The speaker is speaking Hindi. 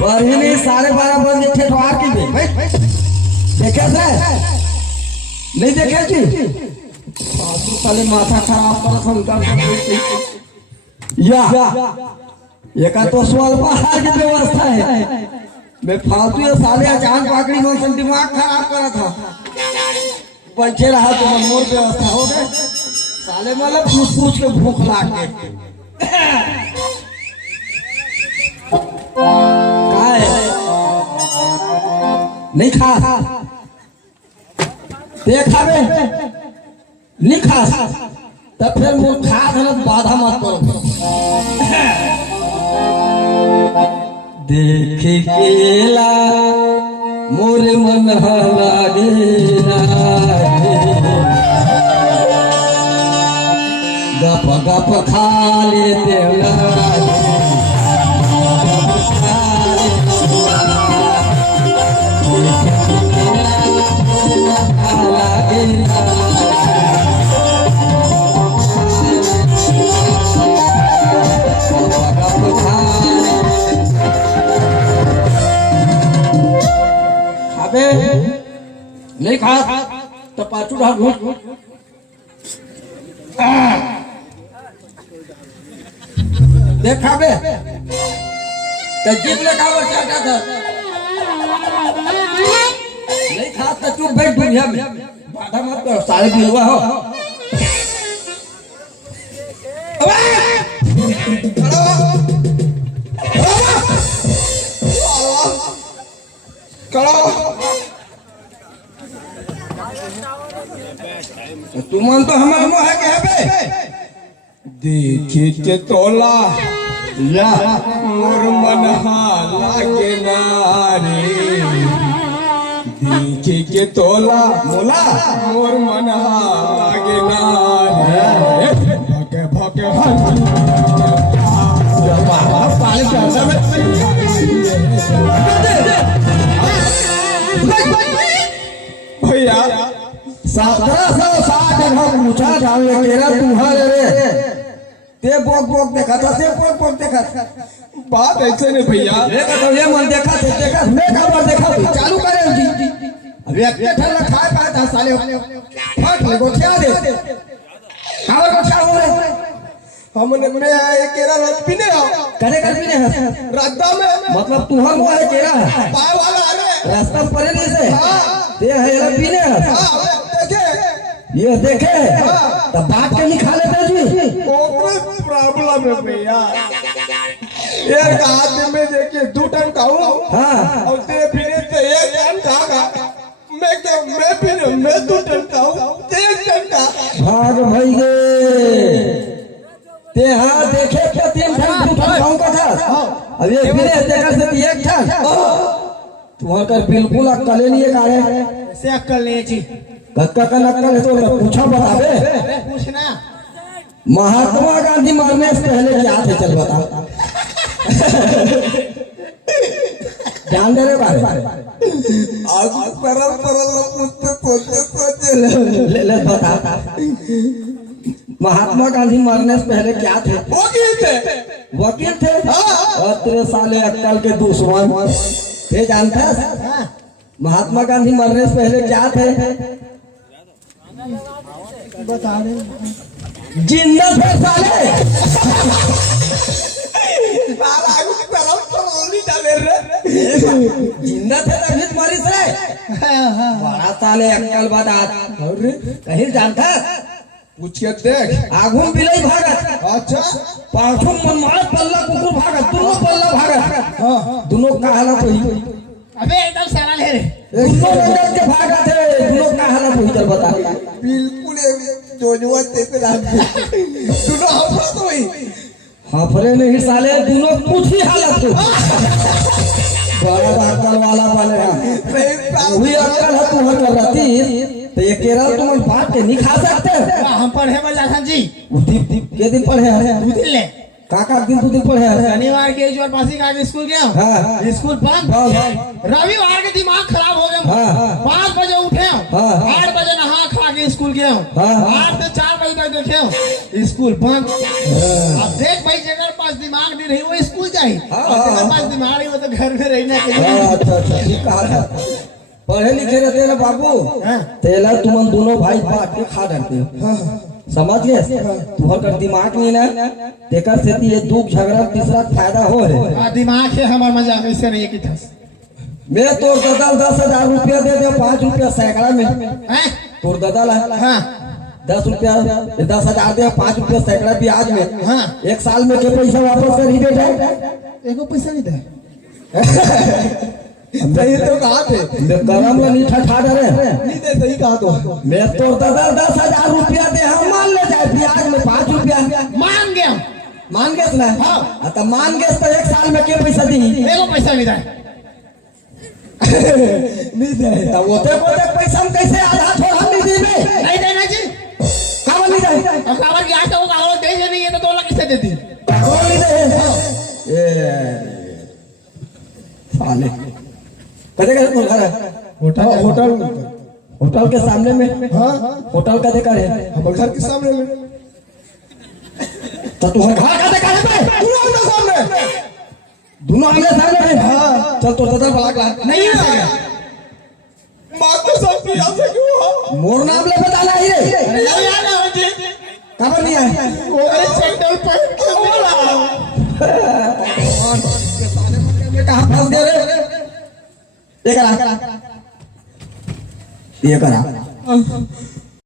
वही 12:30 बजे ठेठवार की देखे थे नहीं देखे जी फालतू साले माथा खराब कर या एका तो स्वल्प आहार की व्यवस्था है मैं फालतू ये साले अचानक पकड़ी नो सन दिमाग खराब करा था बैठे रहा तो मोर व्यवस्था हो गए साले मतलब पूछ के भूख लाग गए नहीं खा देखा बे नहीं खा तब फिर मुझ खा बाधा मत करो देखे केला मोर मन लागे गप गप खा ले नहीं खा तो पाचू ढाल घूट देखा बे तो जीप ले का वर्षा था नहीं खा तो चुप बैठ दुनिया में बाधा मत कर सारे बिलवा हो तुम तो हमारे मुँह है क्या बे देखे के तोला या मोर मन लागे नारे देखे के तोला मोला मोर मन लागे नारे भके भके भैया 1760 पूछा जावे तेरा तुम्हारे रे ते बोक बोक देखा था से बोक बोक देखा बात ऐसे नहीं भैया देखा तो ये मन देखा थे देखा मैं खबर देखा चालू करे जी अभी एक ठल्ला खाए पाए था साले फट लगो क्या दे खबर को क्या हो रहा हमने मैं आए केरा रात पीने आओ करे कर पीने रास्ता में मतलब तुम्हारा मुंह है केरा पाए वाला अरे रास्ता परे नहीं से ते है पीने ये देखे तो बात के नहीं खा लेते जी प्रॉब्लम है भैया एक हाथ में देखिए 2 टन खाऊं हाँ और ते फिरे तो 1 टन खागा मैं क्या मैं फिरे मैं 2 टन खाऊं 1 टन खा भाग भाई ते हाँ देखे तो 3 टन 2 टन खाऊं का था अब ये फिरे देखा से 1 टन तुम्हारा बिल्कुल अक्कल नहीं है कारे से अक्कल नहीं है जी कक्का का नक्कल है तो पूछा बतावे पूछना महात्मा गांधी मरने से पहले क्या थे चल बता जान दे रे बारे आज परल परल पूछते ले बता महात्मा गांधी मरने से पहले क्या थे वकील थे और तेरे साले अक्कल के दुश्मन ये जानता है महात्मा गांधी मरने से पहले क्या थे बता दे जिंदा थे साले जिंदा थे तभी तुम्हारी से बड़ा साले अक्कल बता कहीं जानता पूछ के देख आगुम बिलाई भागत अच्छा पाछुम मनमार पल्ला कुकुर भागत दोनों पल्ला भागत दोनों का हालत हुई अबे एकदम सारा ले रे दोनों अंदर के भागत है दोनों का हालत हुई चल बता बिल्कुल जोजुआ तेरे लाग दोनों हाफत हुई हाफरे नहीं साले दोनों कुछ ही हालत हुई बड़ा अक्कल वाला वाले वही अक्कल है तू हर करती तो ये केरल तुम बात के नहीं खा सकते हम पढ़े बजाखन जी के दिन पढ़े हैं 2 दिन ले काका दिन 2 दिन पढ़े हैं शनिवार के ईश्वर पासी का स्कूल गया हां स्कूल बंद रविवार के दिमाग खराब हो गया 5 बजे उठे हाँ। 8 बजे नहा खा के स्कूल गया हूँ। हाँ। 8 से 4 बजे तक देखे हूँ स्कूल बंद। अब देख भाई जगह पास दिमाग नहीं रही वो स्कूल जाए, जगह पास दिमाग नहीं वो तो घर में रहना चाहिए। अच्छा ठीक कहा था। पढ़े लिखे रहते ना बाबू, तेला तुम दोनों भाई बांट के खा डालते हो, समझ गए? तुम्हारा दिमाग नहीं ना, तेकर से ये दुख झगड़ा तीसरा फायदा हो है। दिमाग है हमारा मजा ऐसे नहीं कि था। मैं तोर ददल 10,000 रुपया दे दे, 5 रुपया सैकड़ा में तोर ददल है। हाँ 10 रुपया 10,000 दे, 5 रुपया सैकड़ा ब्याज में। हाँ 1 साल में के पैसा वापस कर ही बेटा। एको पैसा नहीं दे। सही तो कहा थे, मैं करम ला नहीं ठठा डरे नहीं दे, सही कहा तो। मैं तोर ददल 10,000 रुपया दे, हम मान ले जाए ब्याज में 5 रुपया मान गया, मान गए ना? हाँ तो मान गए तो 1 साल में के पैसा दी? एको पैसा नहीं दे। नहीं दे तो wote पैसा हम कैसे आधा थोड़ा नहीं देबे? नहीं देना जी। कावर नहीं दे? अब कावर की आज तो कावर दे ही नहीं है तो 2 लाख किससे देती? कावर नहीं दे? ए साले कदे का घर है? होटल के सामने में। हाँ होटल का देखा है हमारे घर के सामने में। तो तुम्हारे घर का देखा है दोनों आमने सामने में। हाँ चल तो दादा बड़ा नहीं है बात तो सब याद से क्यों मोर नाम ले बताना है ये। नहीं याद है जी, खबर नहीं है वो अरे सैंडल पहन के बोला मैं कहां फंस गया रे? ये करा